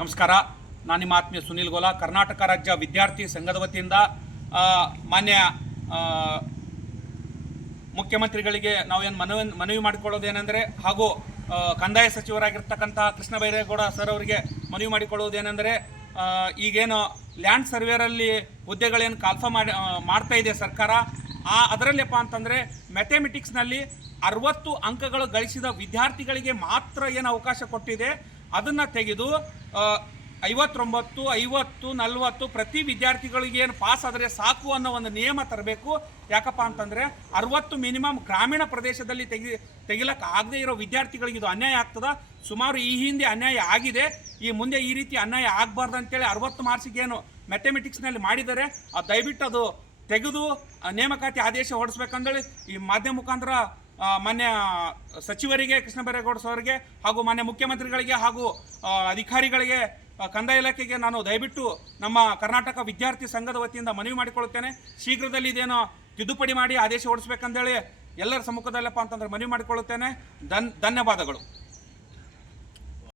ನಮಸ್ಕಾರ. ನಾನು ನಿಮ್ಮ ಆತ್ಮೀಯ ಸುನೀಲ್ ಗೋಲಾ, ಕರ್ನಾಟಕ ರಾಜ್ಯ ವಿದ್ಯಾರ್ಥಿ ಸಂಘದ ವತಿಯಿಂದ ಮಾನ್ಯ ಮುಖ್ಯಮಂತ್ರಿಗಳಿಗೆ ನಾವೇನು ಮನವಿ ಮಾಡಿಕೊಳ್ಳೋದೇನೆಂದರೆ, ಹಾಗೂ ಕಂದಾಯ ಸಚಿವರಾಗಿರ್ತಕ್ಕಂಥ ಕೃಷ್ಣ ಬೈರೇಗೌಡ ಸರ್ ಅವರಿಗೆ ಮನವಿ ಮಾಡಿಕೊಳ್ಳುವುದೇನೆಂದರೆ, ಈಗೇನು ಲ್ಯಾಂಡ್ ಸರ್ವೇರಲ್ಲಿ ಹುದ್ದೆಗಳೇನು ಕಾಲ್ಫಾ ಮಾಡ್ತಾ ಇದೆ ಸರ್ಕಾರ, ಅದರಲ್ಲಪ್ಪ ಅಂತಂದರೆ ಮ್ಯಾಥಮೆಟಿಕ್ಸ್ನಲ್ಲಿ 60 ಅಂಕಗಳು ಗಳಿಸಿದ ವಿದ್ಯಾರ್ಥಿಗಳಿಗೆ ಮಾತ್ರ ಏನು ಅವಕಾಶ ಕೊಟ್ಟಿದೆ ಅದನ್ನು ತೆಗೆದು 59, 50, 40 ಪ್ರತಿ ವಿದ್ಯಾರ್ಥಿಗಳಿಗೆ ಏನು ಪಾಸ್ ಆದರೆ ಸಾಕು ಅನ್ನೋ ಒಂದು ನಿಯಮ ತರಬೇಕು. ಯಾಕಪ್ಪ ಅಂತಂದರೆ 60 ಮಿನಿಮಮ್ ಗ್ರಾಮೀಣ ಪ್ರದೇಶದಲ್ಲಿ ತೆಗಿಲಕ್ಕೆ ಆಗದೆ ಇರೋ ವಿದ್ಯಾರ್ಥಿಗಳಿಗೆ ಇದು ಅನ್ಯಾಯ ಆಗ್ತದೆ. ಸುಮಾರು ಈ ಹಿಂದೆ ಅನ್ಯಾಯ ಆಗಿದೆ, ಈ ಮುಂದೆ ಈ ರೀತಿ ಅನ್ಯಾಯ ಆಗಬಾರ್ದು ಅಂತೇಳಿ 60 ಮಾರ್ಕ್ಸಿಗೆ ಏನು ಮ್ಯಾಥಮೆಟಿಕ್ಸ್ನಲ್ಲಿ ಮಾಡಿದ್ದಾರೆ, ದಯವಿಟ್ಟು ಅದು ತೆಗೆದು ನೇಮಕಾತಿ ಆದೇಶ ಹೊರಡಿಸ್ಬೇಕಂದೇಳಿ ಈ ಮಾಧ್ಯಮ ಮುಖಾಂತರ ಮಾನ್ಯ ಸಚಿವರಿಗೆ, ಕೃಷ್ಣ ಬೈರೇಗೌಡ ಅವರಿಗೆ, ಹಾಗೂ ಮಾನ್ಯ ಮುಖ್ಯಮಂತ್ರಿಗಳಿಗೆ ಹಾಗೂ ಅಧಿಕಾರಿಗಳಿಗೆ, ಕಂದಾಯ ಇಲಾಖೆಗೆ ನಾನು ದಯವಿಟ್ಟು ನಮ್ಮ ಕರ್ನಾಟಕ ವಿದ್ಯಾರ್ಥಿ ಸಂಘದ ವತಿಯಿಂದ ಮನವಿ ಮಾಡಿಕೊಳ್ಳುತ್ತೇನೆ. ಶೀಘ್ರದಲ್ಲಿ ಇದೇನೋ ತಿದ್ದುಪಡಿ ಮಾಡಿ ಆದೇಶ ಹೊರಡಿಸ್ಬೇಕಂದೇಳಿ ಎಲ್ಲರ ಸಮ್ಮುಖದಲ್ಲಪ್ಪ ಅಂತಂದರೆ ಮನವಿ ಮಾಡಿಕೊಳ್ಳುತ್ತೇನೆ. ಧನ್ಯವಾದಗಳು.